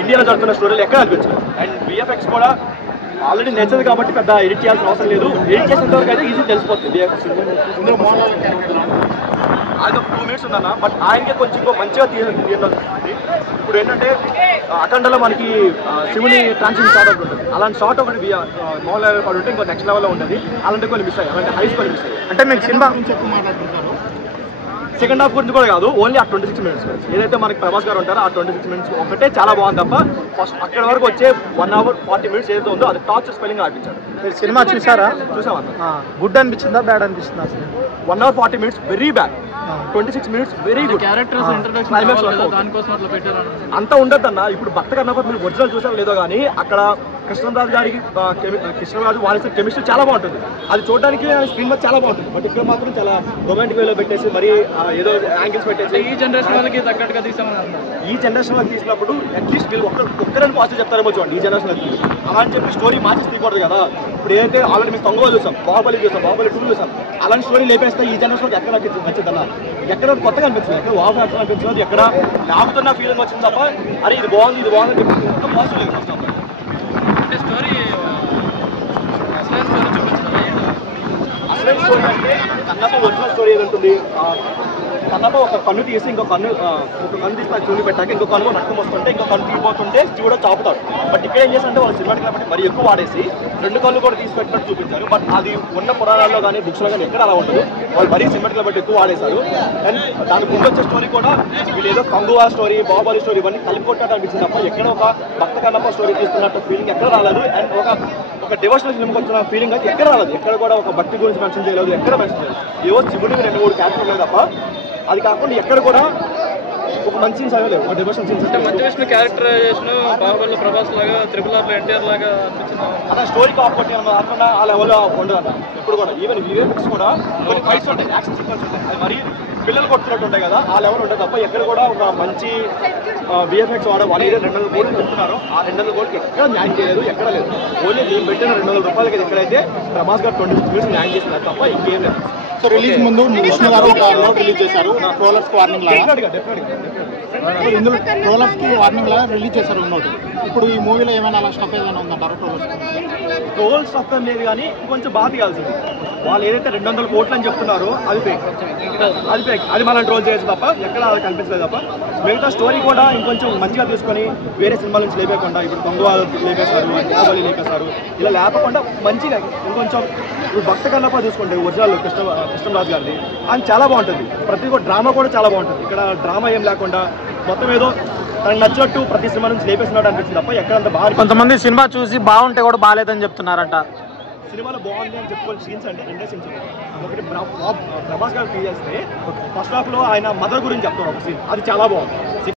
ఇండియాలో జరుగుతున్న స్టోరీలు ఎక్కడ అనిపించదు. అండ్ విఎఫ్ఎక్స్ కూడా ఆల్రెడీ నచ్చదు కాబట్టి పెద్ద ఎడిట్ చేయాల్సిన అవసరం లేదు. ఎడిట్ చేసేంత వరకు అయితే ఈజీ తెలిసిపోతుంది విఎఫ్ఎక్స్. అది ఒక 2 minutes ఉందన్న, బట్ ఆయనకే కొంచెం ఇంకో మంచిగా తీయాలి. ఇప్పుడు ఏంటంటే అఖండలో మనకి శివుని ట్రాన్సిషన్ షాట్ ఒకటి ఉంటుంది. అలాంటి షాట్ ఒకటి మోహన్ లాల్ పడి ఉంటే ఇంకో నెక్స్ట్ లెవెల్లో ఉంటుంది. అలాంటి కొన్ని మిస్ అయ్యాయి, అలాంటి హైస్ కొన్ని మిస్ అయ్యాయి. అంటే మీకు సినిమా గురించి ఎక్కువ మాట్లాడుతుంటారు. సెకండ్ హాఫ్ గురించి కూడా కాదు, ఓన్లీ ఆ 26 minutes ఏదైతే మనకి ప్రభాస్ గారు ఉంటారో ఆ 26 minutes ఒకటే చాలా బాగుంది తప్ప ఫస్ట్ అక్కడ వరకు వచ్చే 1 hour 40 minutes ఏదైతే ఉందో అది టార్చర్ స్పెల్లింగ్ ఆడిపించారు. మీరు సినిమా చూసారా? చూసామన్నా. గుడ్ అనిపించిందా బ్యాడ్ అనిపిస్తుందా? అసలు 1 hour 40 minutes very bad, 26 minutes very good. Characters introduction దానికోసం అట్లా పెట్టారు అంతా ఉండద్దన్న. ఇప్పుడు భక్త కన్నప్ప మీరు ఒరిజినల్ చూసారో లేదో కానీ అక్కడ కృష్ణరాజు గారికి కృష్ణరాజు వారి కెమిస్ట్రీ చాలా బాగుంటుంది. అది చూడడానికి స్క్రీన్ మీద చాలా బాగుంటుంది. బట్ ఇక్కడ మాత్రం చాలా రొమాంటిక్ వేలో పెట్టేసి మరి ఏదో యాంగిల్స్ పెట్టేసి ఈ జనరేషన్ వాళ్ళకి తగ్గట్టుగా తీసామని ఈ జనరేషన్ వాళ్ళకి తీసినప్పుడు అట్లీస్ట్ వీళ్ళు ఒక్కరని పాజిటివ్ చెప్తారేమో చూడండి ఈ జనరేషన్ వచ్చి. అలా అని చెప్పి స్టోరీ మార్చి తీయకూడదు కదా. ఇప్పుడు ఏదైతే ఆల్రెడీ మేము తొంగ చూసాం, బాహుబలి చూసాం, బాహుబలి 2 చూసాం. అలాంటి స్టోరీ లేపేస్తే ఈ జనరేషన్కి ఎక్కడ నచ్చిందన్న, ఎక్కడ కొత్తగా అనిపించింది, ఎక్కడ వావ్ ఫ్యాక్టర్ అనిపించింది, ఎక్కడ లాగుతున్న ఫీలింగ్ వచ్చింది తప్ప అరే ఇది బాగుంది ఇది బాగుంది అని చెప్పి మొత్తం పాజిటివ్ లేదు. అంటే స్టోరీ అసలు స్టోరీ అంటే కన్నప్ప ఒరిజినల్ స్టోరీ ఏది ఉంటుంది, కన్నప్ప ఒక కన్ను తీసి ఒక కన్ను తీసి నాకు చూడి పెట్టాక ఇంకో కన్ను రక్తం వస్తుంటే ఇంకో కన్ను తీయబోతుంటే శివుడు చాపుతాడు. బట్ ఇక్కడ ఏం చేస్తారంటే వాళ్ళు సినిమాటిక్ కాబట్టి మరి ఎక్కువ వాడేసి 2 కళ్ళు కూడా తీసి పెట్టినట్టు చూపించారు. బట్ అది ఉన్న పురాణాల్లో కానీ బుక్స్లో కానీ ఎక్కడ అలా ఉండదు. వాళ్ళు మరీ సినిమాటిక్ బట్టి ఎక్కువ వాడేశారు. అండ్ దానికి ముందు వచ్చే స్టోరీ కూడా వీళ్ళు ఏదో కంగువా స్టోరీ, బాహుబలి స్టోరీ ఇవన్నీ కలిపొట్టినట్టు అనిపించింది తప్ప ఎక్కడ ఒక భక్త కన్నప్ప స్టోరీ తీస్తున్నట్టు ఫీలింగ్ ఎక్కడ రాలేదు. అండ్ ఒక డివోషనల్ ఫిల్మ్కి వచ్చిన ఫీలింగ్ అయితే ఎక్కడ రాలేదు. ఎక్కడ కూడా ఒక భక్తి గురించి మెన్షన్ చేయలేదు, ఎక్కడ మెన్షన్ చేయలేదు. ఏవో శివుడికి 2-3 క్యారెక్టర్లు ఉన్నాయి తప్ప అది కాకుండా ఎక్కడ కూడా ఒక మంచి సీన్స్ అవ్వలేదు. ఒక డివోషనల్ సీన్స్ అంటే మధ్య విష్ణు క్యారెక్టరైజేషన్ బాహుబలి ప్రభాస్ లాగా, త్రిపుల్ ఆర్లో ఎన్టీఆర్ లాగా అనిపించింది. అలా స్టోరీ కాకపోతే కాకుండా ఆ లెవెల్లో ఉండదు అన్న. ఇప్పుడు కూడా ఈవెన్ విఎఫ్ఎక్స్ కూడా కొన్ని ఫైట్స్ ఉంటాయి, యాక్షన్ సీక్వెన్స్ ఉంటాయి, అది మరి పిల్లలు కొట్టుకున్నట్టు ఉంటాయి కదా ఆ లెవెల్ ఉంటుంది తప్ప ఎక్కడ కూడా ఒక మంచి విఎఫ్ఎక్స్ వాడే వాళ్ళు ఏదో 200 కోట్లు చెప్తున్నారు. ఆ 200 కోట్లకి ఎక్కడ న్యాయం చేయలేదు, ఎక్కడ లేదు. ఓన్లీ మేము పెట్టిన 200 రూపాయలకి ఎక్కడైతే ప్రభాస్ గారు 26 minutes న్యాయం చేసినారు తప్ప ఇంకేం లేదు. సో రిలీజ్ ముందు విష్ణు గారు ఒక నోట్ రిలీజ్ చేశారు, ట్రోలర్స్ కి వార్నింగ్ లాగా. ఇందులో ట్రోలర్స్ కి వార్నింగ్ లాగా రిలీజ్ చేశారు నోట్. ఇప్పుడు ఈ మూవీలో ఏమైనా అలా స్టఫ్ ఏదైనా ఉందంటారు? ట్రోల్ స్టఫ్ లేదు కానీ కొంచెం బాధ కావాల్సింది. వాళ్ళు ఏదైతే 200 కోట్లు అని చెప్తున్నారో అది ఫేక్, అది ఫేక్. అది మనం ట్రోల్ చేయొచ్చు తప్ప ఎక్కడ అది కనిపించలేదు తప్ప మిగతా స్టోరీ కూడా ఇంకొంచెం మంచిగా తీసుకొని వేరే సినిమాల నుంచి లేపేయకుండా ఇప్పుడు దొంగవాళ్ళు లేపేస్తారు, బాహుబలి లేపేస్తారు, ఇలా లేపకుండా మంచిగా ఇంకొంచెం ఇప్పుడు భక్త కన్నప్ప చూసుకుంటే ఒరిజినల్ కృష్ణరాజు గారిది అది చాలా బాగుంటుంది. ప్రతి ఒక్క డ్రామా కూడా చాలా బాగుంటుంది. ఇక్కడ డ్రామా ఏం లేకుండా మొత్తం ఏదో తనకు నచ్చినట్టు ప్రతి సినిమా నుంచి లేపేసినట్టు అనిపించింది తప్ప ఎక్కడంత బాగా. కొంతమంది సినిమా చూసి బాగుంటే కూడా బాగాలేదని చెప్తున్నారంట. సినిమాలో బాగుంది అని చెప్పుకోవాలి సీన్స్ అంటే 2 సీన్స్ ఉంటాయి. ఒకటి ప్రభాస్ గారు ఫీల్ చేస్తే ఫస్ట్ హాఫ్లో ఆయన మదర్ గురించి చెప్తారు ఒక సీన్, అది చాలా బాగుంది.